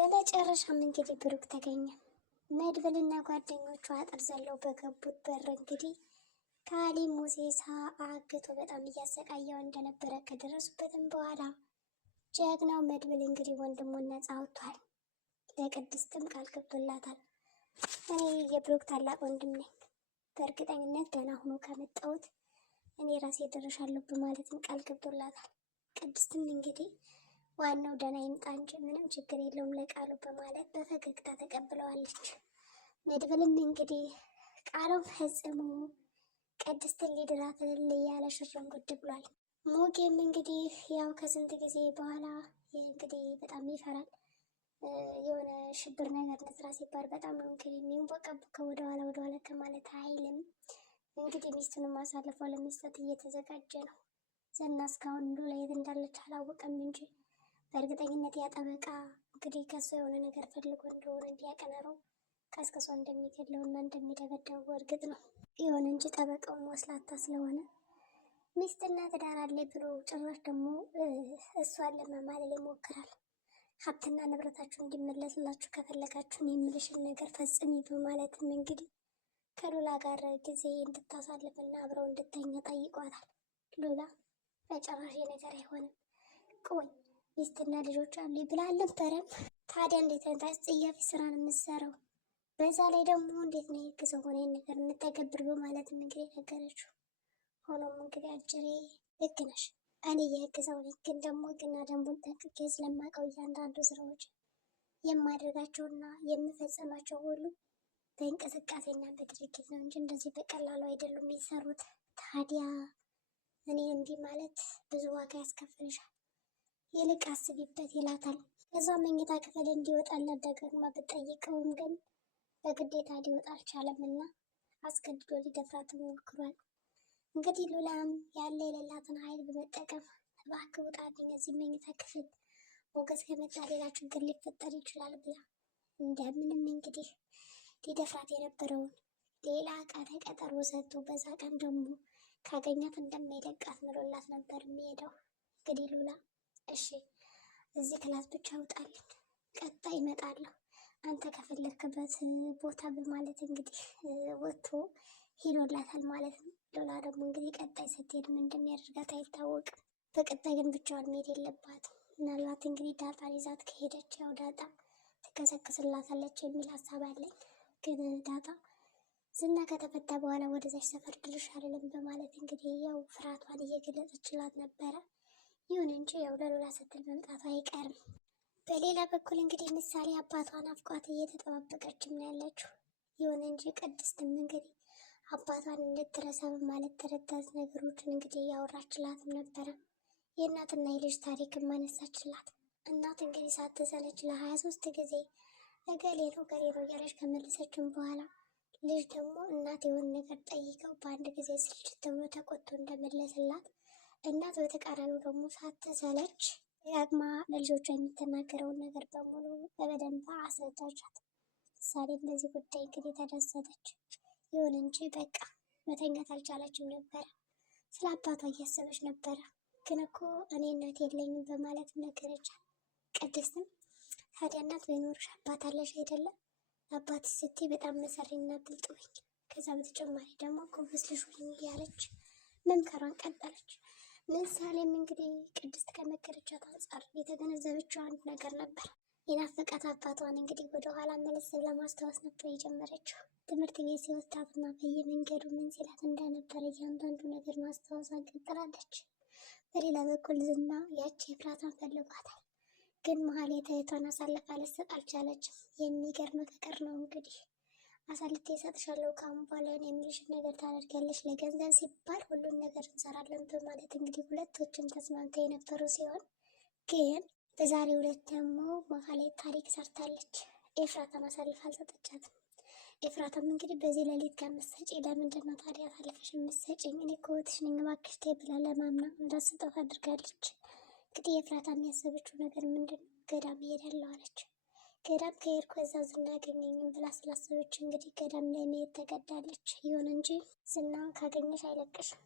በመጨረሻም እንግዲህ ብሩክ ተገኘ። መድብልና ጓደኞቹ አጥር ዘለው በገቡት በር እንግዲህ ካሌብ ሙሴሳ አግቶ በጣም እያሰቃየው እንደነበረ ከደረሱበትም በኋላ ጀግናው መድብል እንግዲህ ወንድሙን ነፃ አውጥቷል። ለቅድስትም ቃል ገብቶላታል። እኔ የብሩክ ታላቅ ወንድም ነኝ፣ በእርግጠኝነት ደህና ሆኖ ከመጣሁት እኔ ራሴ ደርሻለሁ በማለትም ቃል ገብቶላታል። ቅድስትም እንግዲህ ዋናው ደህና ይምጣ እንጂ ምንም ችግር የለውም ለቃሉ በማለት በፈገግታ ተቀብለዋለች። መድብልም እንግዲህ ቃሉን ፈጽሞ ቅድስትን ሊድራት እልል እያለ ሽርም ጉድ ብሏል። ሞጌም እንግዲህ ያው ከስንት ጊዜ በኋላ እንግዲህ በጣም ይፈራል። የሆነ ሽብር ነገር ለስራ ሲባል በጣም ነው እንግዲህ የሚንቦቀቦቀው ወደኋላ ከማለት አይልም። እንግዲህ ሚስቱንም አሳልፎ ለመስጠት እየተዘጋጀ ነው። ዝና እስካሁን ሉላ የት እንዳለች አላወቀም እንጂ በእርግጠኝነት ያጠበቃ እንግዲህ ከሱ የሆነ ነገር ፈልጎ እንደሆነ እንዲያቀነረው ቀስቅሶ እንደሚገድለው እና እንደሚደበደበው እርግጥ ነው። ይሁን እንጂ ጠበቃውን ወስላታ ስለሆነ ሚስትና ትዳር አለኝ ብሎ ጭራሽ ደግሞ እሷን ለመማለል ይሞክራል። ሀብትና ንብረታችሁ እንዲመለስላችሁ ከፈለጋችሁን የምልሽን ነገር ፈጽሚ በማለትም እንግዲህ ከሉላ ጋር ጊዜ እንድታሳልፍና አብረው እንድተኛ ጠይቋታል። ሉላ በጭራሽ ነገር አይሆንም፣ ቆይ ሚስትና ልጆች አሉ ብላ አልነበረም? ታዲያ እንዴት ነው አስጸያፊ ስራን የምትሰራው? በዛ ላይ ደግሞ እንዴት ነው የህግ ሰው ሆነ ነገር የምተገብር በማለትም እንግዲህ ነገረችው። ሆኖም እንግዲህ አጭሬ ልክ ነሽ፣ እኔ የህግ ሰው ነኝ፣ ግን ደግሞ ህግና ደንቡን ጠንቅቄ ስለማውቀው እያንዳንዱ ስራዎች የማደርጋቸውና የምፈጽማቸው ሁሉ በእንቅስቃሴና በድርጊት ነው እንጂ እንደዚህ በቀላሉ አይደሉም የሚሰሩት። ታዲያ እኔ እንዲህ ማለት ብዙ ዋጋ ያስከፍልሻል፣ ይልቅ አስቢበት ይላታል። ከዛ መኝታ ክፍል እንዲወጣላት ደጋግማ ብትጠይቀውም ግን በግዴታ ሊወጣ አልቻለም እና አስገድዶ ሊደፍራት ሞክሯል። እንግዲህ ሉላም ያለ የሌላትን ኃይል በመጠቀም እባክህ ውጣልኝ እዚህ መኝታ ክፍል፣ ሞገስ ከመጣ ሌላ ችግር ሊፈጠር ይችላል ብላ እንደምንም እንግዲህ ሊደፍራት የነበረውን ሌላ ቀነ ቀጠሮ ሰጥቶ በዛ ቀን ደግሞ ካገኛት እንደማይለቃት ምሎላት ነበር የሚሄደው። እንግዲህ ሉላ እሺ እዚህ ክላስ ብቻ ውጣልኝ፣ ቀጣይ እመጣለሁ አንተ ከፈለክበት ቦታ በማለት እንግዲህ ወጥቶ ሄዶላታል ማለት ነው። ሉላ ደግሞ እንግዲህ ቀጣይ ስትሄድ ምን እንደሚያደርጋት አይታወቅም። በቀጣይ ግን ብቻዋን መሄድ የለባትም። ምናልባት እንግዲህ ዳጣን ይዛት ከሄደች ያው ዳጣ ትከሰክስላታለች የሚል ሀሳብ አለኝ። ግን ዳጣ ዝና ከተፈታ በኋላ ወደዛች ሰፈር ድርሽ አይደለም በማለት እንግዲህ ያው ፍርሃቷን እየገለጸችላት ነበረ። ይሁን እንጂ ያው ለሉላ ስትል መምጣቷ አይቀርም። በሌላ በኩል እንግዲህ ምሳሌ አባቷን አፍቋት እየተጠባበቀችም ነው ያለችው። ይሁን እንጂ ቅድስትም እንግዲህ አባቷን እንድትረሳ በማለት ተረዳት ነገሮችን እንግዲህ እያወራችላትም ነበረ። የእናትና የልጅ ታሪክም ማነሳችላት። እናት እንግዲህ ሳትሰለች ለ23 ጊዜ እገሌ ነው እያለች ከመለሰችም በኋላ ልጅ ደግሞ እናት የሆነ ነገር ጠይቀው በአንድ ጊዜ ስልችት ተብሎ ተቆጥቶ እንደመለስላት እናት በተቃራኒው ደግሞ ሳትሰለች ደጋግማ ለልጆቿ የምትናገረውን ነገር በሙሉ በደንብ አስረዳቻት። ምሳሌም በዚህ ጉዳይ እንግዲህ ተደሰተች። ይሁን እንጂ በቃ መተኛት አልቻለችም ነበረ። ስለ አባቷ እያሰበች ነበረ። ግን እኮ እኔ እናት የለኝም በማለት ነገረቻት። ቅድስትም ታዲያ እናት ባይኖርሽ አባት አለሽ አይደለም? አባትሽ ስትይ በጣም መሰሪና ብልጥ ነኝ፣ ከዛ በተጨማሪ ደግሞ ጎበዝ ልጅ ሁኚ እያለች መምከሯን ቀጠለች። ምሳሌም እንግዲህ ቅድስት ከመከረቻት አንጻር የተገነዘበችው አንድ ነገር ነበር። የናፈቃት አባቷን እንግዲህ ወደኋላ መለስ ለማስታወስ ነበር የጀመረችው። ትምህርት ቤት ሲወስዳትና በየመንገዱ ምን ሲላት እንደነበረ እያንዳንዱ ነገር ማስታወሷን ቀጥላለች። በሌላ በኩል ዝና ያቺ ኤፍራታን ፈልጓታል። ግን መሀሌት እህቷን አሳልፋ ልትሰጥ አልቻለችም። የሚገርም ፍቅር ነው እንግዲህ። አሳልፌ እሰጥሻለሁ ከአሁን በኋላ የምልሽን ነገር ታደርጊያለሽ፣ ለገንዘብ ሲባል ሁሉን ነገር እንሰራለን በማለት እንግዲህ ሁለቶችም ተስማምተው የነበሩ ሲሆን ግን በዛሬው ዕለት ደግሞ መሀሌት ታሪክ ሰርታለች። ኤፍራታን አሳልፋ አልሰጠቻትም። ኤፍራታም እንግዲህ በዚህ ሌሊት ከምትሰጪ ለምንድን ነው ታዲያ አሳልፈሽ የምትሰጪኝ? እኔ እኮ እህትሽ ነኝ እባክሽ ተይ ብላ ለማምና እንዳትሰጠው አድርጋለች። እንግዲህ ኤፍራታ የሚያሰበችው ነገር ምንድን ነው? ገዳም እሄዳለሁ አለች። ገዳም ከሄድኩ እዛ ዝና ያገኘኝም ብላ ስላሰበች እንግዲህ ገዳም ላይ መሄድ ተገዳለች። ይሁን እንጂ ዝና ካገኘሽ አይለቅሽም፣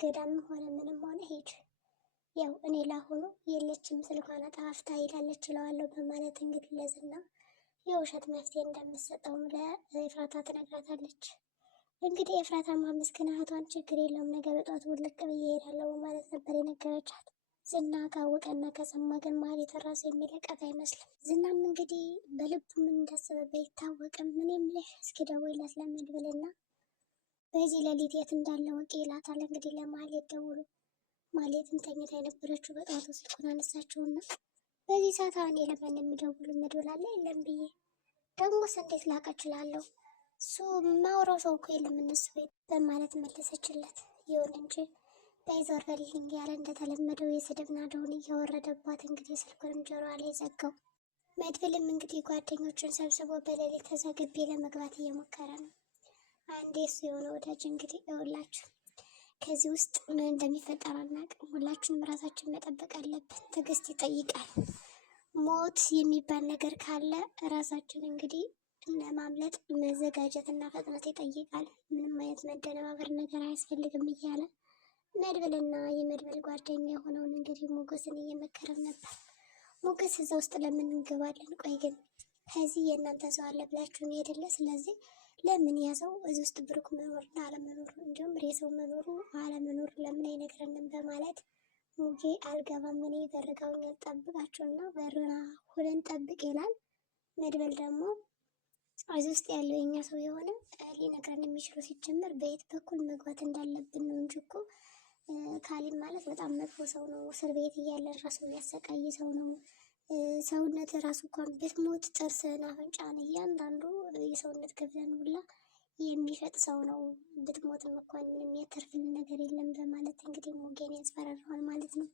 ገዳምም ሆነ ምንም ሆነ ሂጅ፣ ያው እኔ ላሁኑ የለችም ስልኳን አጠፋፍታ ይላለች እለዋለሁ በማለት እንግዲህ ለዝና የውሸት መፍትሄ እንደምትሰጠውም ለኤፍራታ ትነግራታለች። እንግዲህ ኤፍራታም አመስግና እህቷን ችግር የለውም ነገ በጧት ውልቅ ብዬ እሄዳለሁ በማለት ነበር የነገረቻት። ዝና ካወቀና ከሰማ ግን ማህሌት ራሱ የሚለቃት አይመስልም። ዝናም እንግዲህ በልቡ ምን እንዳሰበ አይታወቅም። ምን የምልሽ እስኪ ደውይለት ለመድብልና በዚህ ሌሊት የት እንዳለ ወቂ ይላታል። እንግዲህ ለማህሌት ደውሎ ማህሌትን ተኝታ የነበረችው በጠዋቱ ስልኩን አነሳችውና በዚህ ሰዓት አሁን ለማን የሚደውሉ መድብል አለ የለም ብዬ ደግሞስ እንዴት ላውቅ እችላለሁ? እሱ ማውራው ሰው እኮ የለም እነሱ ቤት በማለት መለሰችለት። ይሁን እንጂ በይዞር በልኝ ያለ እንደተለመደው የስድብ ናዳውን እያወረደባት እንግዲህ ስልኩንም ጆሮዋ ላይ ዘጋው። መድብልም እንግዲህ ጓደኞቹን ሰብስቦ በሌሊት ከዛ ግቢ ለመግባት እየሞከረ ነው። አንዴ እሱ የሆነ ወዳጅ እንግዲህ ይኸውላችሁ ከዚህ ውስጥ ምን እንደሚፈጠር አናውቅም። ሁላችንም ራሳችን መጠበቅ አለብን። ትዕግስት ይጠይቃል። ሞት የሚባል ነገር ካለ ራሳችን እንግዲህ ለማምለጥ መዘጋጀት እና ፍጥነት ይጠይቃል። ምንም አይነት መደነባበር ነገር አያስፈልግም እያለ መድብልና የመድብል ጓደኛ የሆነውን እንግዲህ ሞገስን እየመከረም ነበር። ሞገስ እዛ ውስጥ ለምን እንገባለን? ቆይ ግን ከዚህ የእናንተ ሰው አለ ብላችሁ አይደለ? ስለዚህ ለምን ያዘው እዚህ ውስጥ ብሩክ መኖርና አለመኖር እንዲሁም ሬሰው መኖሩ አለመኖር ለምን አይነግረንም? በማለት ሙጌ አልገባም እኔ በርጋውን ጠብቃችሁና በርና ሁለን ጠብቅ ይላል። መድብል ደግሞ እዚህ ውስጥ ያለው የኛ ሰው የሆነ ሊነግረን የሚችለው ሲጀመር በየት በኩል መግባት እንዳለብን ነው እንጂ እኮ ካሊብ ማለት በጣም መጥፎ ሰው ነው። እስር ቤት እያለ ራሱ የሚያሰቃይ ሰው ነው። ሰውነት ራሱ እንኳን ብትሞት ጥርስን፣ አፍንጫን እያንዳንዱ የሰውነት ክፍልን ሁላ የሚሸጥ ሰው ነው። ብትሞትም እንኳን ምንም ያተርፍልን ነገር የለም በማለት እንግዲህ ሞጌን ያስፈራረዋል ማለት ነው።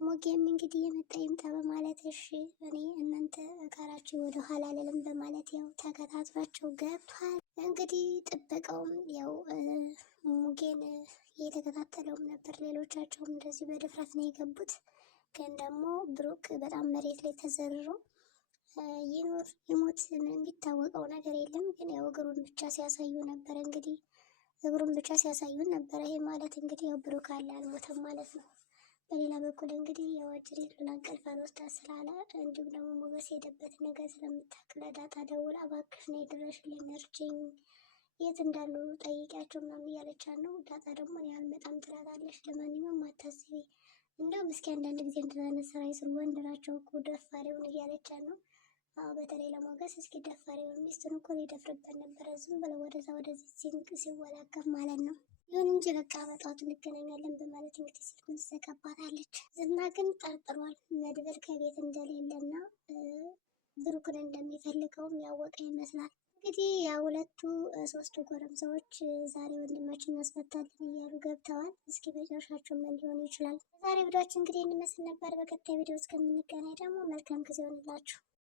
ሞጌም እንግዲህ የመጣ ይምጣ በማለት እሺ እኔ እናንተ ካላችሁ ወደ ኋላ አልልም በማለት ያው ተከታትሏቸው ገብቷል። እንግዲህ ጥበቃውም ያው ሞጌን እየተከታተለውም ነበር። ሌሎቻቸውም እንደዚህ በድፍረት ነው የገቡት። ግን ደግሞ ብሩክ በጣም መሬት ላይ ተዘርሮ ይኖር ይሞት የሚታወቀው ነገር የለም። ግን ያው እግሩን ብቻ ሲያሳዩ ነበር። እንግዲህ እግሩን ብቻ ሲያሳዩን ነበር። ይሄ ማለት እንግዲህ ያው ብሩክ አለ አልሞተም ማለት ነው። በሌላ በኩል እንግዲህ ያው አጅሬት ሉላ እንቅልፍ አልወስዳት ስላለ እንዲሁም ደግሞ ሞገስ ሄደበት ነገር ስለምታውቅ ለዳጣ ደውላ እባክሽ ነይ ድረሽልኝ እርጅኝ የት እንዳሉ ጠይቂያቸው ምናምን እያለቻት ነው። ዳጣ ደግሞ እኔ አልመጣም ትላታለች። ለማንኛውም አታስቢ እንደውም እስኪ አንዳንድ ጊዜ እንደዛ ስራ ይስሩ ወንድ ናቸው እኮ ደፋሪውን እያለቻት ነው። በተለይ ለሞገስ እስኪ ደፋሪውን ሚስቱን እኮ ሊደፍርበት ነበረ ዝም ብለው ወደዛ ወደዚህ ሲወላቀፍ ማለት ነው። ይሁን እንጂ በቃ በጠዋቱ እንገናኛለን በማለት እንግዲህ ስልኩን ትዘጋባታለች። ዝና ግን ጠርጥሯል መድብል ከቤት እንደሌለና ብሩክን እንደሚፈልገውም ያወቀ ይመስላል። እንግዲህ ሁለቱ ሶስቱ ጎረምሳዎች ዛሬ ወንድማችን እናስፈታለን እያሉ ገብተዋል። እስኪ መጨረሻቸው ምን ሊሆን ይችላል? ዛሬ ቪዲዮአችን እንግዲህ እንመስል ነበር። በቀጣይ ቪዲዮ እስከምንገናኝ ደግሞ መልካም ጊዜ ሆንላችሁ።